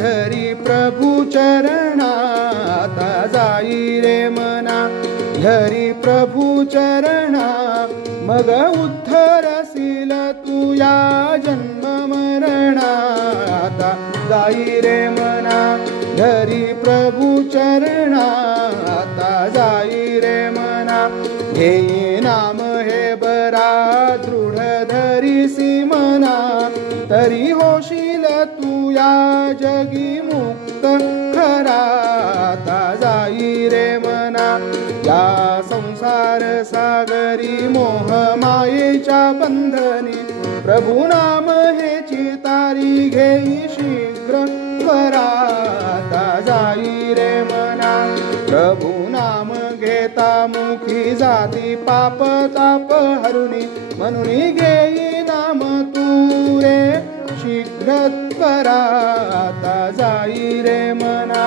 धरी प्रभु चरणा आता जाई रे मना धरी प्रभु चरणा मग उद्धरशील तू या जन्म मरणा आता जाई रे मना धरी प्रभु चरणा आता जाई रे मना घेई नाम हे बरा दृढ धरीसी मना तरी होशील तू या जगी मुक्त खरा आता जाई रे मना या संसार सागरी मोह मायेच्या बंधनी प्रभु नाम हे चितारी घेई शीघ्र खरा आता जाई रे मना प्रभु नाम घेता मुखी जाती पाप ताप हरुनी म्हणून घेई नाम तू रे शीघ्र त्वरा आता जाई रे मना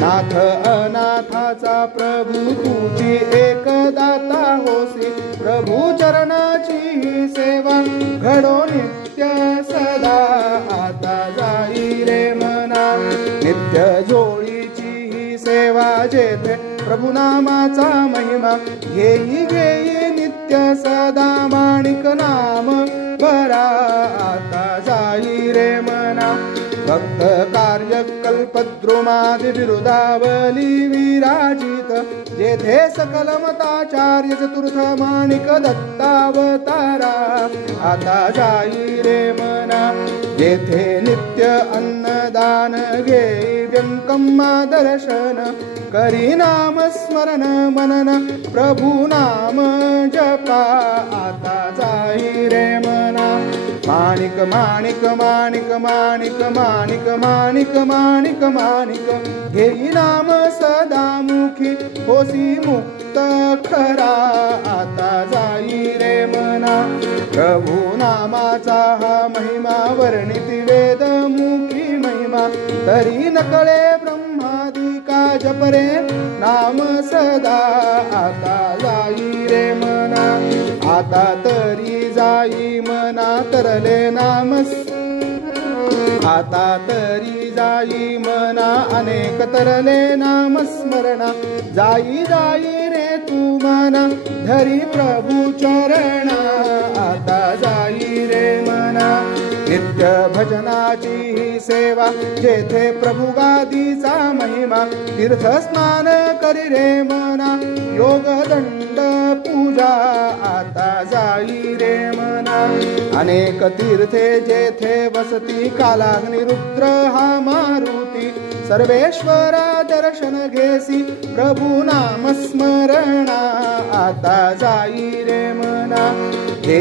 नाथ अनाथाचा प्रभु तुझी एक दाता होसी प्रभु चरणाची सेवा घडो नित्य सदा आता जाई रे मना नित्य जोडीची सेवा जेथे प्रभु नामाचा महिमा घेई घेई नित्य सदा माणिक नाम बरा आता जाई रे मना भक्त कार्य कल्पद्रुमादि विरुदावली विराजित जेथे सकल मताचार्य चतुर्थ माणिक दत्तावतारा आता जाई रे मना जेथे नित्य अन्नदान घेई व्यंकम्मा दर्शन करी नाम स्मरण मनन प्रभु नाम जपा आता जाई रे मना माणिक माणिक माणिक माणिक माणिक माणिक माणिक माणिक घेई नाम सदा मुखी होसी मुक्त खरा आता जाई रे मना प्रभु नामाचा हा महिमा वर्णिती वेद मुखी महिमा तरी नकळे ब्रह्मादिका जपरे नाम सदा आता जाई रे मना आता तरी जाई मना तरले नामस आता तरी जाई मना अनेक तरले नाम स्मरणा जाई जाई रे तू मना धरी प्रभु चरणा आता जाई रे मना नित्य भजनाची सेवा जेथे प्रभु गादीचा महिमा तीर्थ स्नान करी रे मना योग दंड पूजा आता जाई रे मना अनेक तीर्थे जेथे वसती कालाग्नि रुद्र हा मारुती सर्वेश्वरा दर्शन घेसी प्रभु नाम स्मरणा आता जाई रे मना हे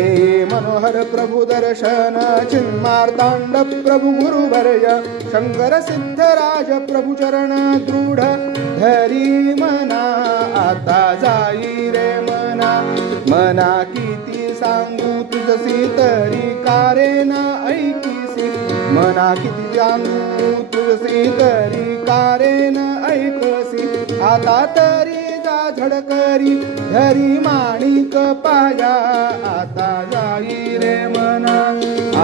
मनोहर प्रभु दर्शन चिन्मार्तांड प्रभु गुरुवर्य शंकर सिद्धराज प्रभु चरण दृढ धरी मना आता जाई रे मना मना किती सांगू तुझसी तरी कारे ना ऐकीसी मना किती सांगू तुझसी तरी कारे ना ऐकसी आता तरी जा झडकरी धरी माणिक पाया आता जाई रे मना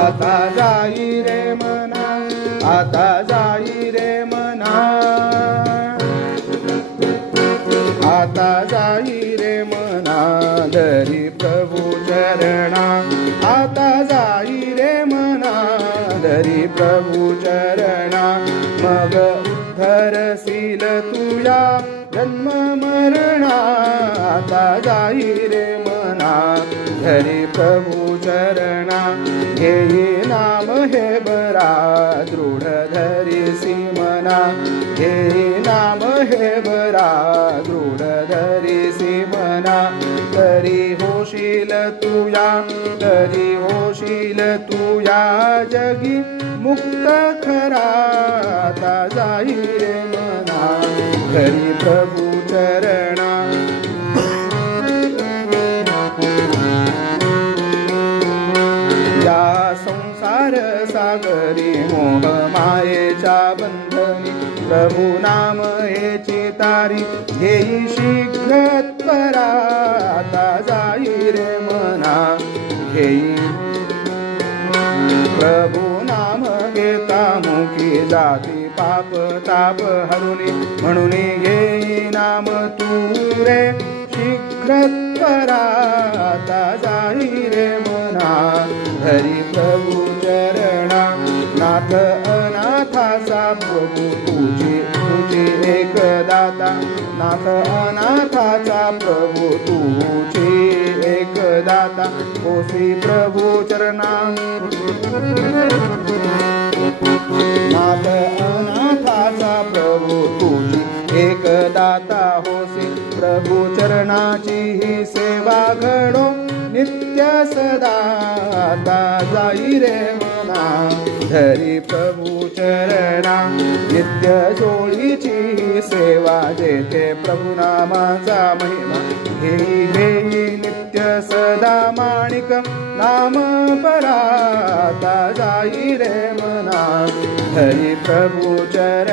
आता जाई रे मना आता जाई रे मना आता जाई रे मना धरी प्रभु चरणा आता जाई रे मना धरी प्रभु चरणा मग उद्धरशील तुया जन्म मरणा आता जाई रे मना धरी प्रभु चरणा घेई नाम हे बरा दृढ धरीसी मना घेई नाम हे बरा दृढ धरीसी मना तरी होशील तुया तरी होशील तुया जगी मुक्त खरा आता जाई रे मना धरी प्रभु चरणा या संसार सागरी मोह मायेच्या बंधनी प्रभु नाम हे चितारी घेई शीघ्र त्वरा आता जाई रे मना घेई प्रभु नाम घेता मुखी जाती पाप ताप हरुनी म्हणून घेई नाम तू रे शीघ्र त्वराता जाई रे मना हरी प्रभू चरणा नाथ अनाथाचा प्रभू तुझे एक दाता नाथ अनाथाचा प्रभू तुझे एक दाता होसी प्रभू चरणा नाथ अनाथाचा प्रभू तुझी एक दाता होसी प्रभू चरणाची ही सेवा घडो नित्य सदा जाई रे मना धरी प्रभू चरणा नित्य जोडीची सेवा जेथे प्रभू नामाचा महिमा घेई घेई नित्य सदा माणिक नाम पराता जाई रे मना हरी प्रभू चरण